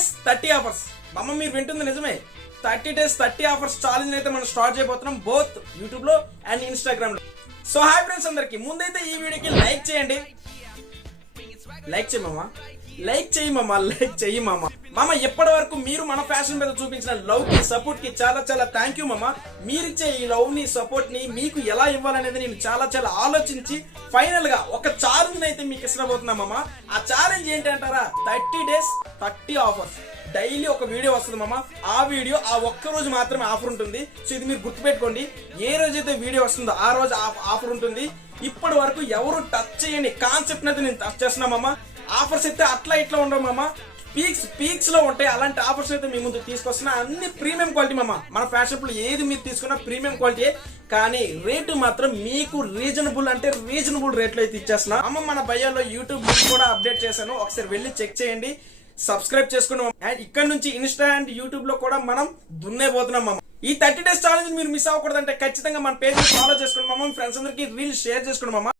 Days 30 offers. మమ్మ మీరు వింటుంది నిజమే. 30 డేస్ 30 ఆఫర్స్ ఛాలెంజ్ అయితే మనం స్టార్ట్ చేయబోతున్నాం బోత్ యూట్యూబ్ లో అండ్ ఇన్స్టాగ్రామ్ లో. సో హాయ్ ఫ్రెండ్స్ అందరికి, ముందైతే ఈ వీడియోకి లైక్ చేయండి. లైక్ చేయి మామ, లైక్ చేయి మామ, లైక్ చెయ్యి మామ. మామ ఎప్పటి వరకు మీరు మన ఫ్యాషన్ మీద చూపించిన లవ్ కి సపోర్ట్ కి చాలా చాలా థ్యాంక్ యూ మామ. మీరిచ్చే ఈ లవ్ ని సపోర్ట్ ని మీకు ఎలా ఇవ్వాలనేది నేను చాలా చాలా ఆలోచించి ఫైనల్ గా ఒక ఛాలెంజ్ అయితే మీకు ఇష్టపోతున్నా మామ. ఆ ఛాలెంజ్ ఏంటి అంటారా? 30 డేస్ 30 ఆఫర్స్. డైలీ ఒక వీడియో వస్తుంది మామ. ఆ వీడియో ఆ ఒక్క రోజు మాత్రమే ఆఫర్ ఉంటుంది. సో ఇది మీరు గుర్తుపెట్టుకోండి. ఏ రోజైతే వీడియో వస్తుందో ఆ రోజు ఆఫర్ ఉంటుంది. ఇప్పటి వరకు ఎవరు టచ్ చేయని కాన్సెప్ట్ అయితే నేను టచ్ చేస్తున్నా మామ. ఆఫర్స్ అయితే అట్లా ఇట్లా ఉండవు మామ, పీక్స్ లో ఉంటాయి. అలాంటి ఆఫర్స్ అయితే మీ ముందు తీసుకొస్తున్నా. అన్ని ప్రీమియం క్వాలిటీ మామ. మన ఫ్యాషన్ లో ఏది మీరు తీసుకున్నా ప్రీమియం క్వాలిటీ, కానీ రేటు మాత్రం మీకు రీజనబుల్ అంటే రీజనబుల్ రేట్లో అయితే ఇచ్చేస్తున్నా అమ్మ. మన బయోలో యూట్యూబ్ కూడా అప్డేట్ చేశాను, ఒకసారి వెళ్ళి చెక్ చేయండి, సబ్స్క్రైబ్ చేసుకున్నాం. అండ్ ఇక్కడ నుంచి ఇన్స్టా అండ్ యూట్యూబ్ లో కూడా మనం దున్నేపోతున్నాం మామ. ఈ 30 డేస్ ఛాలెంజ్ మీరు మిస్ అవ్వకూడదంటే ఖచ్చితంగా మన పేజ్ ఫాలో చేసుకోండి మామ. ఫ్రెండ్స్ అందరికి రీల్ షేర్ చేసుకోండి మామ.